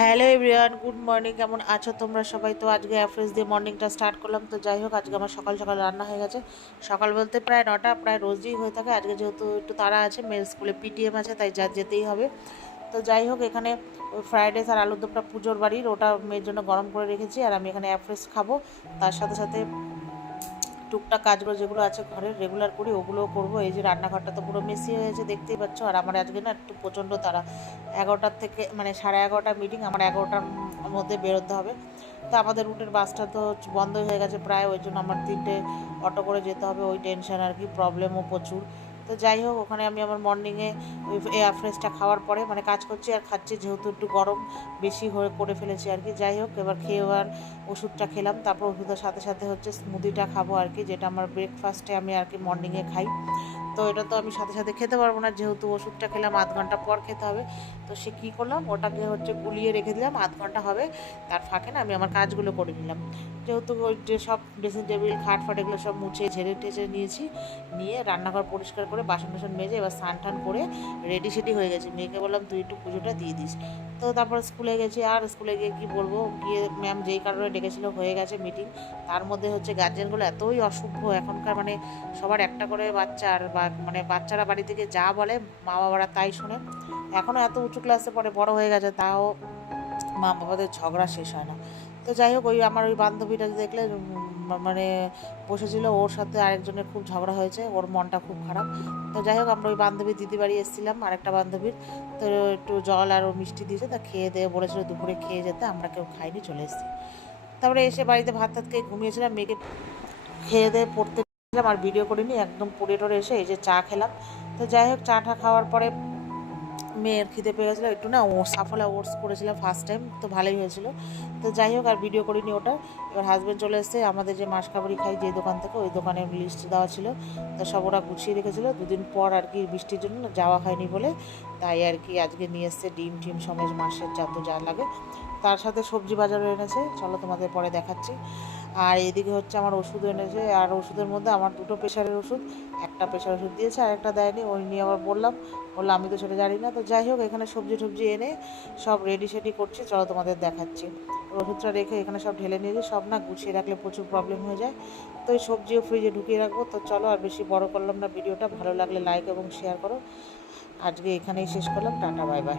Hello everyone, good morning, কেমন আছো তোমরা সবাই? তো আজকে অ্যাফ্রেস দিয়ে মর্নিংটা স্টার্ট করলাম, তো যাই হোক, আজকে আমার সকাল সকাল রান্না হয়ে গেছে। সকাল বলতে প্রায় নটা, প্রায় রোজই হয়ে থাকে, আজকে যেহেতু একটু তারা আছে মেয়ের স্কুলে পিটিএম আছে, তাই যা যেতেই হবে। তো যাই হোক, এখানে ফ্রাইড রাইস আর আলুর দমটা পুজোর বাড়ির, ওটা মেয়ের জন্য গরম করে রেখেছি, আর আমি এখানে অ্যাফ্রেস খাব। তার সাথে সাথে টুকটাক কাজগুলো যেগুলো আছে ঘরের রেগুলার করি, ওগুলোও করব। এই যে রান্নাঘরটা তো পুরো মেসি হয়েছে, দেখতেই পাচ্ছ। আর আমার আজকে না একটু প্রচণ্ড তারা এগারোটার থেকে মানে সাড়ে এগারোটা মিটিং আমার এগারোটার মধ্যে বেরোতে হবে। তো আমাদের রুটের বাসটা তো বন্ধ হয়ে গেছে প্রায়, ওই জন্য আমার তিনটে অটো করে যেতে হবে। ওই টেনশান আর কি প্রবলেমও প্রচুর। তো যাই হোক, ওখানে আমি আমার মর্নিংয়ে এয়ার ফ্রেশটা খাওয়ার পরে মানে কাজ করছি আর খাচ্ছি যেহেতু একটু গরম বেশি হয়ে করে ফেলেছি আর কি। যাই হোক, এবার খেয়ে এবার ওষুধটা খেলাম, তারপর ওষুধের সাথে সাথে হচ্ছে স্মুদিটা খাব আর কি, যেটা আমার ব্রেকফাস্টে আমি আর কি মর্নিংয়ে খাই। তো এটা তো আমি সাথে সাথে খেতে পারব না, যেহেতু ওষুধটা খেলাম, আধ ঘণ্টা পর খেতে হবে। তো সে কী করলাম ওটাকে হচ্ছে গুলিয়ে রেখে দিলাম, আধ ঘণ্টা হবে, তার ফাঁকে না আমি আমার কাজগুলো করে নিলাম। যেহেতু ওই যে সব ড্রেসিং টেবিল খাট ফাট এগুলো সব মুছে, ঝেড়ে টেঝে নিয়েছি, নিয়ে রান্নাঘর পরিষ্কার করে বাসন টাসন মেজে এবার স্নান টান করে রেডি সেডি হয়ে গেছি। মেয়েকে বললাম, তুই একটু পুজোটা দিয়ে দিস। তো তারপর স্কুলে গেছি, আর স্কুলে গিয়ে কী বলব, গিয়ে ম্যাম যেই কারণে ডেকেছিল, হয়ে গেছে মিটিং তার মধ্যে হচ্ছে গার্জেনগুলো এতই অসভ্য এখনকার মানে সবার একটা করে বাচ্চা আর বা মানে বাচ্চারা বাড়ি থেকে যা বলে মা বাবারা তাই শোনে। এখনও এত উঁচু ক্লাসে পরে বড় হয়ে গেছে, তাও মা বাবাদের ঝগড়া শেষ হয় না। তো যাই হোক, ওই আমার ওই বান্ধবীটা দেখলে মানে বসেছিল, ওর সাথে আরেকজনের খুব ঝগড়া হয়েছে, ওর মনটা খুব খারাপ। তো যাই হোক, আমরা ওই বান্ধবী দিদি বাড়ি এসেছিলাম, আরেকটা বান্ধবীর। তো একটু জল আর ও মিষ্টি দিয়েছে, তা খেয়ে দিয়ে বলেছিল দুপুরে খেয়ে যেতে, আমরা কেউ খাইনি, চলে এসেছি। তারপরে এসে বাড়িতে ভাত টাত খেয়ে ঘুমিয়েছিলাম, মেয়েকে খেয়ে দিয়ে পড়তে আর ভিডিও করিনি, একদম পড়ে টরে এসে এই যে চা খেলাম। তো যাই হোক, চাটা খাওয়ার পরে মেয়ের খিদে পেয়ে গেছিল, একটু না ও সাফলা ওটস করেছিলাম ফার্স্ট টাইম তো ভালোই হয়েছিল। তো যাই হোক, আর ভিডিও করিনি ওটা। এবার হাজব্যান্ড চলে এসেছে, আমাদের যে মাস খাবারই খাই যে দোকান থেকে, ওই দোকানে লিস্ট দেওয়া ছিল। তো সব ওরা গুছিয়ে রেখেছিলো। দুদিন পর আর কি বৃষ্টির জন্য যাওয়া হয়নি বলে, তাই আর কি আজকে নিয়ে এসছে ডিম টিম সমেত মাসের যত যা লাগে। তার সাথে সবজি বাজারও এনেছে। চলো তোমাদের পরে দেখাচ্ছি। আর এদিকে হচ্ছে আমার ওষুধ এনেছে, আর ওষুধের মধ্যে আমার দুটো প্রেশারের ওষুধ, একটা প্রেশার ওষুধ দিয়েছে আর একটা দেয়নি, ওই নিয়ে আবার বললাম বললাম আমি তো সেটা জানি না, তো যাই হোক এখানে সবজি টবজি এনে সব রেডি সেডি করছি, চলো তোমাদের দেখাচ্ছি। ওষুধটা রেখে এখানে সব ঢেলে নিয়েছি সব না গুছিয়ে রাখলে প্রচুর প্রবলেম হয়ে যায়। তো এই সবজিও ফ্রিজে ঢুকিয়ে রাখব, তো চলো আর বেশি বড় করলাম না ভিডিওটা, ভালো লাগলে লাইক এবং শেয়ার করো। আজকে এখানেই শেষ করলাম, টাটা বাই বাই